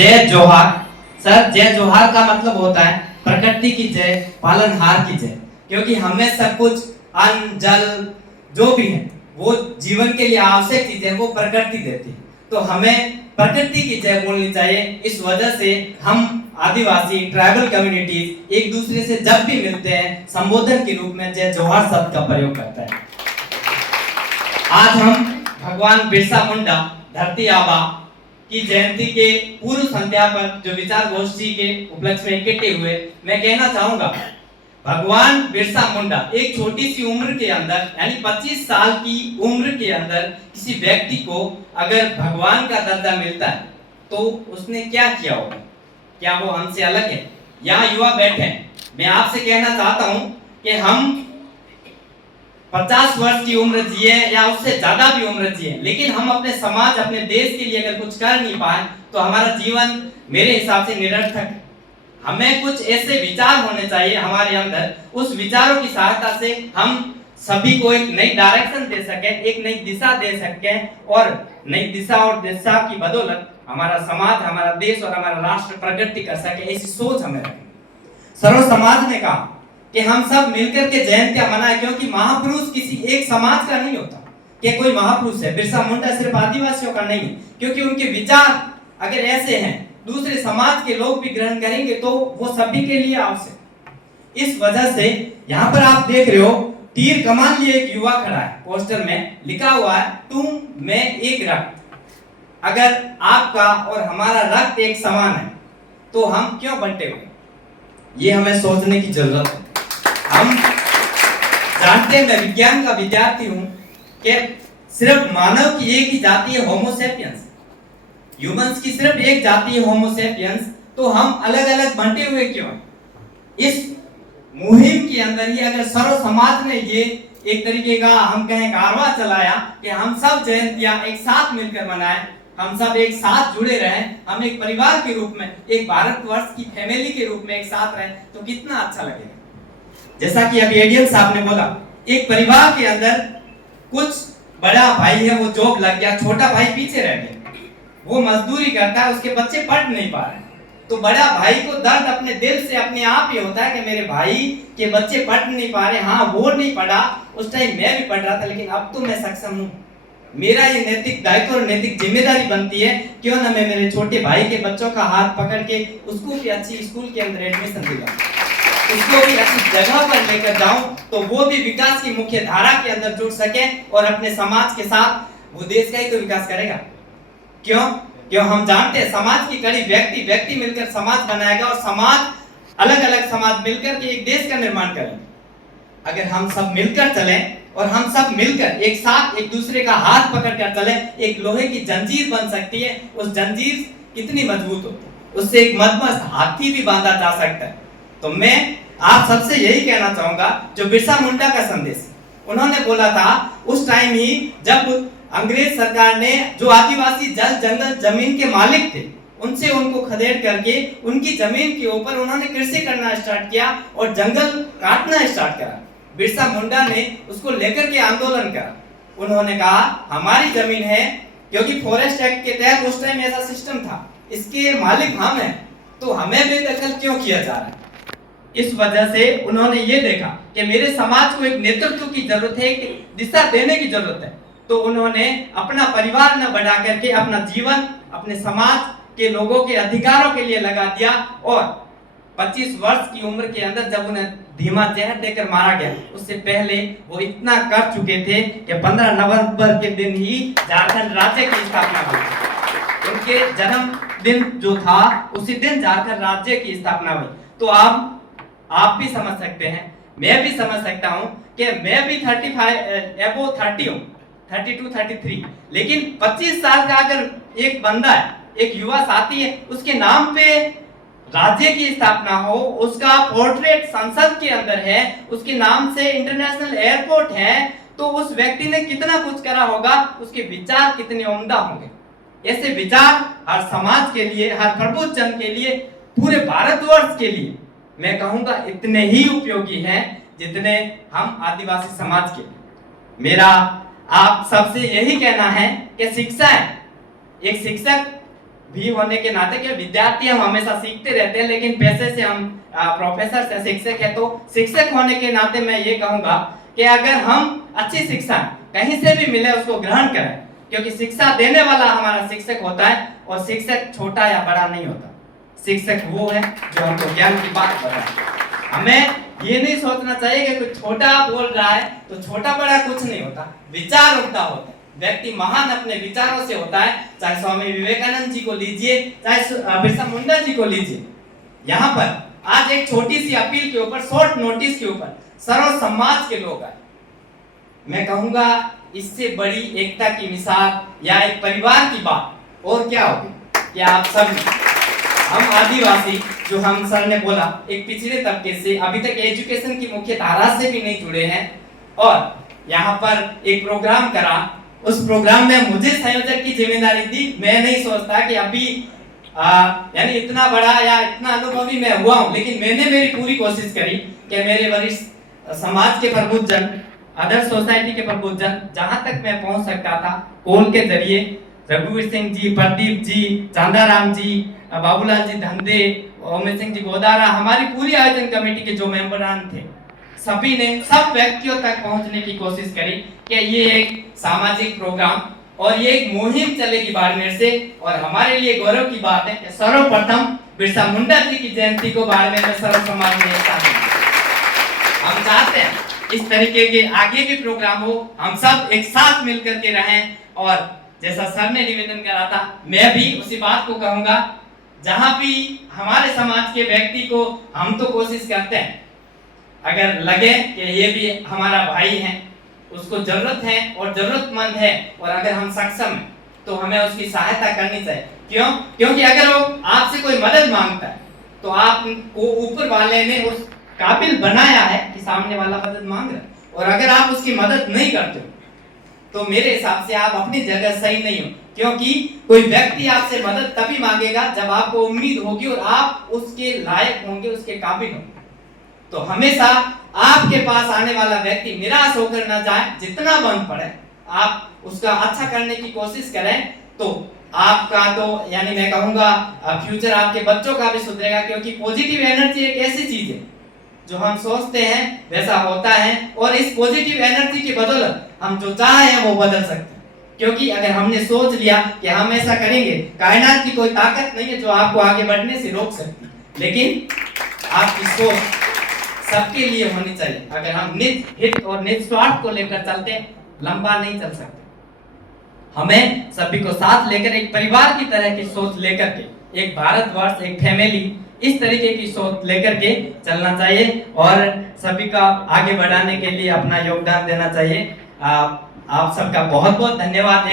जय जोहार। सर, जय जोहार का मतलब होता है प्रकृति की जय, पालनहार की जय। क्योंकि हमें सब कुछ अन्न जल जो भी है वो जीवन के लिए आवश्यक चीजें वो प्रकृति देती है, तो हमें प्रकृति की जय बोलनी चाहिए। इस वजह से हम आदिवासी ट्राइबल कम्युनिटीज एक दूसरे से जब भी मिलते हैं संबोधन के रूप में जय जोहार शब्द का प्रयोग करते हैं। आज हम भगवान बिरसा मुंडा धरती आबा की जयंती के पूर्व संध्या पर जो विचार गोष्ठी के उपलक्ष्य में इकट्ठे हुए, मैं कहना चाहूंगा भगवान बिरसा मुंडा एक छोटी सी उम्र के अंदर यानी 25 साल की उम्र के अंदर किसी व्यक्ति को अगर भगवान का दर्जा मिलता है तो उसने क्या किया होगा? क्या वो हमसे अलग है? यहाँ युवा बैठे हैं, मैं आपसे कहना चाहता हूं कि हम 50 वर्ष की उम्र जिए या उससे ज्यादा भी उम्र जिए, लेकिन हम अपने समाज अपने देश के लिए अगर कुछ कर नहीं पाए तो हमारा जीवन मेरे हिसाब से निरर्थक है। हमें कुछ ऐसे विचार होने चाहिए हमारे अंदर, उस विचारों की सहायता से हम सभी को एक नई डायरेक्शन दे सके, एक नई दिशा दे सके, और नई दिशा और दिशा की बदौलत हमारा समाज, हमारा देश और हमारा राष्ट्र प्रगति कर सके, ऐसी सोच हमें रखनी। सर्व समाज ने कहा कि हम सब मिलकर के जयंतियां मनाएं, क्योंकि महापुरुष किसी एक समाज का नहीं होता कि कोई महापुरुष है। बिरसा मुंडा सिर्फ आदिवासियों का नहीं, क्योंकि उनके विचार अगर ऐसे हैं दूसरे समाज के लोग भी ग्रहण करेंगे तो वो सभी के लिए आवश्यक। इस वजह से यहाँ पर आप देख रहे हो तीर कमान लिए एक युवा खड़ा है, पोस्टर में लिखा हुआ है तुम मैं एक रक्त। अगर आपका और हमारा रक्त एक समान है तो हम क्यों बंटे हुए? ये हमें सोचने की जरूरत है। हम जानते हैं, मैं विज्ञान का विद्यार्थी हूं, कि सिर्फ मानव की एक ही जाति है होमो सेपियंस, ह्यूमंस की सिर्फ एक जाति है होमो सेपियंस, तो हम अलग अलग बंटे हुए क्यों? इस मुहिम के अंदर ही अगर सर्व समाज ने ये एक तरीके का हम कहें कारवा चलाया कि हम सब जयंतियां एक साथ मिलकर मनाएं, हम सब एक साथ जुड़े रहें, हम एक परिवार के रूप में, एक भारतवर्ष की फैमिली के रूप में एक साथ रहें, तो कितना अच्छा लगेगा। जैसा कि अभी एडीएम साहब ने बोला, एक परिवार के अंदर कुछ बड़ा भाई है, वो जॉब लग गया, छोटा भाई पीछे रह गया, वो मजदूरी करता है, उसके बच्चे पढ़ नहीं पा रहे, तो बड़ा भाई को दर्द अपने दिल से अपने आप ही होता है कि मेरे भाई के बच्चे पढ़ नहीं पा रहे। हाँ, वो नहीं पढ़ा, उस टाइम मैं भी पढ़ रहा था, लेकिन अब तो मैं सक्षम हूँ। मेरा ये नैतिक दायित्व और नैतिक जिम्मेदारी बनती है, क्यों ना मैं मेरे छोटे भाई के बच्चों का हाथ पकड़ के उसको भी अच्छी स्कूल के अंदर एडमिशन दिलाऊं, उसको भी अच्छी जगह पर लेकर जाऊं, तो वो भी विकास की मुख्य धारा के अंदर जुड़ सके और अपने समाज के साथ वो देश का ही तो विकास करेगा। क्यों हम जानते हैं समाज की कड़ी व्यक्ति मिलकर समाज बनाएगा, और समाज अलग अलग समाज मिलकर के एक देश का निर्माण करेंगे। अगर हम सब मिलकर चलें और हम सब मिलकर एक साथ एक दूसरे का हाथ पकड़कर चलें, एक लोहे की जंजीर बन सकती है। उस जंजीर कितनी मजबूत होती है, उससे एक मदमस्त हाथी भी बांधा जा सकता है। तो मैं आप सबसे यही कहना चाहूंगा, जो बिरसा मुंडा का संदेश उन्होंने बोला था उस टाइम ही जब अंग्रेज सरकार ने जो आदिवासी जल जंगल जमीन के मालिक थे उनसे उनको खदेड़ करके उनकी जमीन के ऊपर उन्होंने कृषि करना स्टार्ट किया और जंगल काटना स्टार्ट करा। बिरसा मुंडा ने उसको लेकर के आंदोलन करा। उन्होंने कहा हमारी जमीन है, क्योंकि फॉरेस्ट एक्ट के तहत उस टाइम ऐसा सिस्टम था, इसके मालिक हम हैं, तो हमें बेदखल क्यों किया जा रहा है? इस वजह से उन्होंने ये देखा कि मेरे समाज को एक नेतृत्व की जरूरत है, एक दिशा देने की जरूरत है, तो उन्होंने अपना परिवार न बढ़ा करके अपना जीवन अपने समाज के लोगों के अधिकारों के लिए लगा दिया। और 25 वर्ष की उम्र के अंदर जब उन्हें धीमा जहर देकर मारा गया, उससे पहले वो इतना कर चुके थे कि 15 नवंबर के दिन ही झारखंड राज्य की स्थापना हुई। उनके जन्मदिन जो था उसी दिन झारखंड राज्य की स्थापना हुई। तो आप भी समझ सकते हैं, मैं भी समझ सकता हूं कि मैं भी 35 अबो 30 हूं, 32 33, लेकिन 25 साल का अगर एक बंदा है, एक युवा साथी है, उसके नाम पे राज्य की स्थापना हो, उसका पोर्ट्रेट संसद के अंदर है, उसके नाम से इंटरनेशनल एयरपोर्ट है, तो उस व्यक्ति ने कितना कुछ करा होगा, उसके विचार कितने उम्दा होंगे। ऐसे विचार हर समाज के लिए, हर प्रबुद्ध जन के लिए, पूरे भारतवर्ष के लिए मैं कहूंगा इतने ही उपयोगी हैं जितने हम आदिवासी समाज के। मेरा आप सबसे यही कहना है कि शिक्षा है, एक शिक्षक भी होने के नाते कि विद्यार्थी हम हमेशा सीखते रहते हैं, लेकिन पैसे से हम प्रोफेसर से शिक्षक है, तो शिक्षक होने के नाते मैं ये कहूंगा कि अगर हम अच्छी शिक्षा कहीं से भी मिले उसको ग्रहण करें, क्योंकि शिक्षा देने वाला हमारा शिक्षक होता है, और शिक्षक छोटा या बड़ा नहीं होता। शिक्षक वो है जो हमको ज्ञान की बात बताए। हमें ये नहीं सोचना चाहिए कि कोई छोटा बोल रहा है तो छोटा बड़ा कुछ नहीं होता, विचार उठता होता है। व्यक्ति महान अपने विचारों से होता है, चाहे स्वामी विवेकानंद जी को लीजिए, चाहे बिरसा मुंडा जी को लीजिए। यहाँ पर आज एक छोटी सी अपील के ऊपर, शॉर्ट नोटिस के ऊपर सर्व समाज के लोग आए। मैं कहूंगा इससे बड़ी एकता की मिसाल या एक परिवार की बात और क्या होगी कि आप सब, हम आदिवासी, जो हम सर ने बोला एक पिछड़े तबके से अभी तक एजुकेशन की मुख्य धारा से भी नहीं जुड़े हैं, और यहाँ पर एक प्रोग्राम करा, उस प्रोग्राम में मुझे संयोजक की जिम्मेदारी दी। मैं नहीं सोचता कि अभी यानी इतना बड़ा या इतना अनुभवी मैं हुआ हूँ, लेकिन मैंने मेरी पूरी कोशिश करी कि मेरे वरिष्ठ समाज के प्रबुद्ध जन, अदर सोसाइटी के प्रबुद्ध जन, जहां तक मैं पहुंच सकता था कॉल के जरिए, रघुवीर सिंह जी, प्रदीप जी, चांदाराम जी, बाबूलाल जी धंधे, ओमेश सिंह जी गोदारा, हमारी पूरी आयोजन कमेटी के जो मेंबरान थे, सभी ने सब व्यक्तियों तक पहुंचने की कोशिश करी कि ये एक सामाजिक प्रोग्राम और ये एक मुहिम चलेगी बाड़मेर से। और हमारे लिए गौरव की बात है कि सर्वप्रथम बिरसा मुंडा जी की जयंती को बाड़मेर में सर्व समाज में एक साथ, हम चाहते हैं इस तरीके के आगे भी प्रोग्राम हो, हम सब एक साथ मिलकर के रहें। और जैसा सर ने निवेदन करा था, मैं भी उसी बात को कहूंगा, जहां भी हमारे समाज के व्यक्ति को, हम तो कोशिश करते हैं अगर लगे कि ये भी हमारा भाई है, उसको जरूरत है और जरूरतमंद है, और अगर हम सक्षम हैं तो हमें उसकी सहायता करनी चाहिए। क्यों? क्योंकि अगर वो आपसे कोई मदद मांगता है तो आपको ऊपर वाले ने उस काबिल बनाया है कि सामने वाला मदद मांग रहा है, और अगर आप उसकी मदद नहीं करते तो मेरे हिसाब से आप अपनी जगह सही नहीं हो। क्योंकि कोई व्यक्ति आपसे मदद तभी मांगेगा जब आपको उम्मीद होगी और आप उसके लायक होंगे, उसके काबिल होंगे। तो हमेशा आपके पास आने वाला व्यक्ति निराश होकर ना जाए, जितना बन पड़े आप उसका अच्छा करने की कोशिश करें, तो आपका तो यानी मैं कहूंगा फ्यूचर आपके बच्चों का भी सुधरेगा। क्योंकि पॉजिटिव एनर्जी एक ऐसी चीज है जो हम सोचते हैं वैसा होता है, और इस पॉजिटिव एनर्जी की बदौलत हम जो चाहे हैं वो बदल सकते हैं। क्योंकि अगर हमने सोच लिया कि हम ऐसा करेंगे, कायनात की कोई ताकत नहीं है जो आपको आगे बढ़ने से रोक सकती, लेकिन आपकी सोच सबके लिए होनी चाहिए। अगर हम निज हित और निज स्वार्थ को लेकर चलते लंबा नहीं चल सकते। हमें सभी को साथ लेकर एक परिवार की तरह की सोच लेकर के, एक भारतवर्ष, एक फैमिली, इस तरीके की सोच लेकर के चलना चाहिए और सभी का आगे बढ़ाने के लिए अपना योगदान देना चाहिए। आप सबका बहुत बहुत धन्यवाद।